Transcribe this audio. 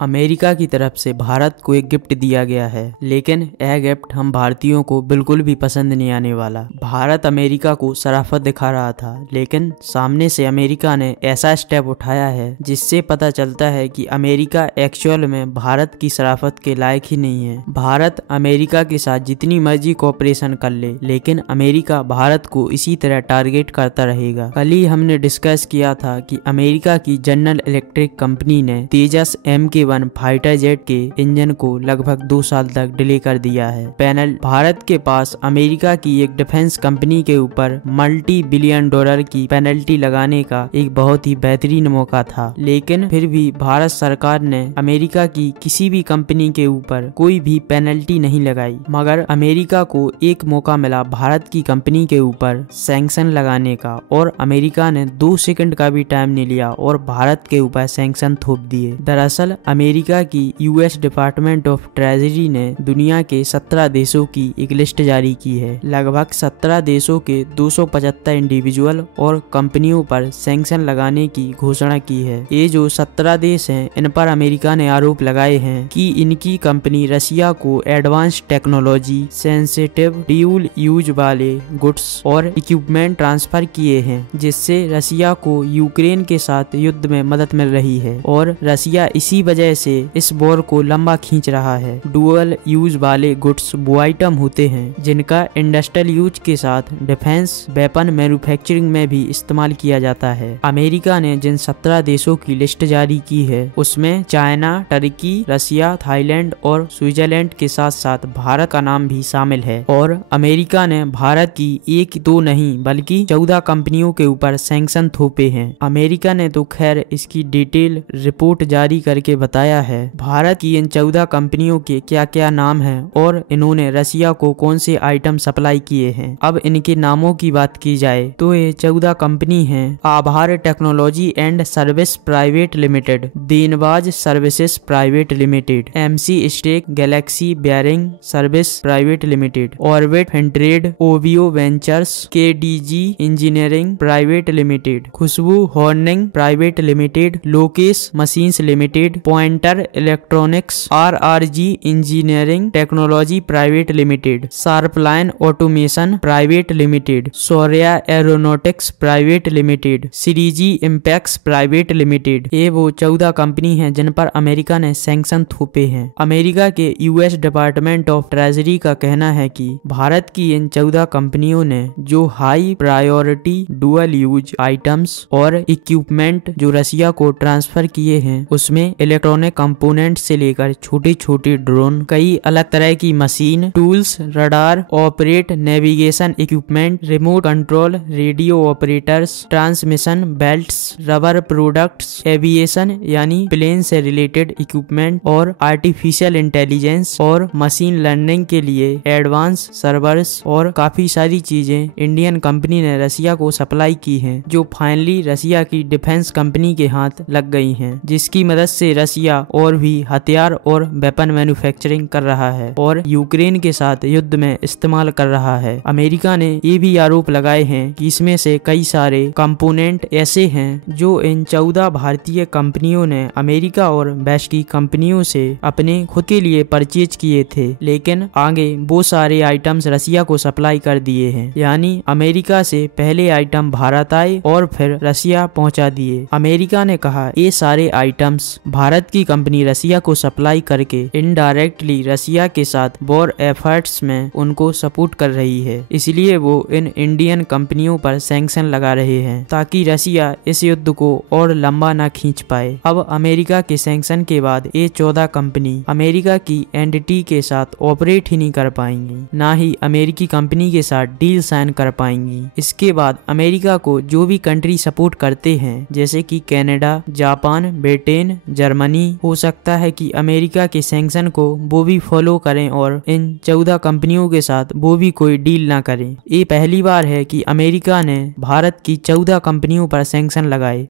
America की तरफ से भारत को एक गिफ्ट दिया गया है, लेकिन यह गिफ्ट हम भारतीयों को बिल्कुल भी पसंद नहीं आने वाला। भारत अमेरिका को शराफत दिखा रहा था, लेकिन सामने से अमेरिका ने ऐसा स्टेप उठाया है जिससे पता चलता है कि अमेरिका एक्चुअल में भारत की शराफत के लायक ही नहीं है। भारत अमेरिका के साथ जितनी मर्जी कोऑपरेशन कर ले, लेकिन अमेरिका भारत को इसी तरह टारगेट करता रहेगा। कल ही हमने डिस्कस किया था कि अमेरिका की जनरल इलेक्ट्रिक कंपनी ने तेजस MK-1 फाइटर जेट के इंजन को लगभग 2 साल तक डिले कर दिया है। पैनल भारत के पास अमेरिका की एक डिफेंस कंपनी के ऊपर $multi-billion की पेनल्टी लगाने का एक बहुत ही बेहतरीन मौका था, लेकिन फिर भी भारत सरकार ने अमेरिका की किसी भी कंपनी के ऊपर कोई भी पेनल्टी नहीं लगाई। मगर अमेरिका को एक मौका मिला भारत की कंपनी के ऊपर सैंक्शन लगाने का, और अमेरिका ने 2 सेकंड का भी टाइम नहीं लिया और भारत के ऊपर सैंक्शन थोप दिए। दरअसल अमेरिका की US डिपार्टमेंट ऑफ ट्रेजरी ने दुनिया के 17 देशों की एक लिस्ट जारी की है। लगभग 17 देशों के 275 इंडिविजुअल और कंपनियों पर सैंक्शन लगाने की घोषणा की है। ये जो 17 देश हैं, इन पर अमेरिका ने आरोप लगाए हैं कि इनकी कंपनी रशिया को advance technology, sensitive dual use वाले गुड्स और इक्विपमेंट ट्रांसफर किए हैं, जिससे रशिया को यूक्रेन के साथ युद्ध में मदद मिल रही है और रशिया इसी वजह से इस वॉर को लंबा खींच रहा है। डुअल यूज वाले गुड्स वो आइटम होते हैं जिनका इंडस्ट्रियल यूज के साथ डिफेंस वेपन मैन्युफैक्चरिंग में भी इस्तेमाल किया जाता है। अमेरिका ने जिन 17 देशों की लिस्ट जारी की है, उसमें चाइना, टर्की, रशिया, थाईलैंड और स्विट्जरलैंड के साथ साथ भारत का नाम भी शामिल है। और अमेरिका ने भारत की 1-2 नहीं बल्कि 14 कंपनियों के ऊपर सैंक्शन थोपे हैं। अमेरिका ने तो खैर इसकी डिटेल रिपोर्ट जारी करके बताया है भारत की इन 14 कंपनियों के क्या क्या नाम हैं और इन्होंने रशिया को कौन से आइटम सप्लाई किए हैं। अब इनके नामों की बात की जाए तो ये 14 कंपनी हैं: Aabhar technology and service private limited, देनबाज services private limited, MC stack galaxy bearing service private limited, orbit फेंट्रेड, ओवियो ventures, KDG engineering private limited, Khushbu honing private limited, Lokesh machines limited, pointer electronics, RRG engineering technology private limited, sharpline automation private limited, Saurya aeronautics private limited, सीरीजी impex private limited. ये वो 14 company हैं जिन पर America ने sanction थोपे हैं। अमेरिका के US department of treasury का कहना है कि भारत की इन 14 कंपनियों ने जो high priority dual use items और इक्विपमेंट जो रशिया को ट्रांसफर किए हैं, उसमें इलेक्ट्रॉनिक कंपोनेंट से लेकर छोटे छोटे ड्रोन, कई अलग तरह की machine, tools, radar, operate navigation equipment, remote control, radio operators, transmission belts, rubber products, aviation यानी प्लेन से रिलेटेड इक्विपमेंट और आर्टिफिशियल इंटेलिजेंस और मशीन लर्निंग के लिए एडवांस सर्वर्स और काफी सारी चीजें इंडियन कंपनी ने रशिया को सप्लाई की हैं, जो फाइनली रशिया की डिफेंस कंपनी के हाथ लग गई हैं, जिसकी मदद से रशिया और भी हथियार और वेपन मैन्युफैक्चरिंग कर रहा है और यूक्रेन के साथ युद्ध में इस्तेमाल कर रहा है। अमेरिका ने ये भी आरोप लगाए हैं कि इसमें से कई सारे कंपोनेंट ऐसे हैं जो इन 14 भारतीय कंपनियों ने अमेरिका और वेस्ट की कंपनियों से अपने खुद के लिए परचेज किए थे, लेकिन आगे वो सारे आइटम्स रशिया को सप्लाई कर दिए हैं। यानी अमेरिका से पहले आइटम भारत आए और फिर रशिया पहुंचा दिए। अमेरिका ने कहा ये सारे आइटम्स भारत की कंपनी रशिया को सप्लाई करके इनडायरेक्टली रशिया के साथ वॉर एफर्ट्स में उनको सपोर्ट कर रही है, इसलिए वो इन इंडियन कंपनियों पर सैंक्शन लगा रहे हैं ताकि रशिया इस युद्ध को और लंबा ना खींच पाए। अब अमेरिका के सैंक्शन के बाद ये 14 कंपनी अमेरिका की एंटिटी के साथ ऑपरेट ही नहीं कर पाएंगी, ना ही अमेरिकी कंपनी के साथ डील साइन कर पाएंगी। इसके बाद अमेरिका को जो भी कंट्री सपोर्ट करते हैं, जैसे कि कनाडा, जापान, ब्रिटेन, जर्मनी, हो सकता है कि अमेरिका के सैंक्शन को वो भी फॉलो करें और इन 14 कंपनियों के साथ वो भी कोई डील ना करें। ये पहली बार है कि अमेरिका ने भारत की 14 कंपनियों पर सैंक्शन लगाए।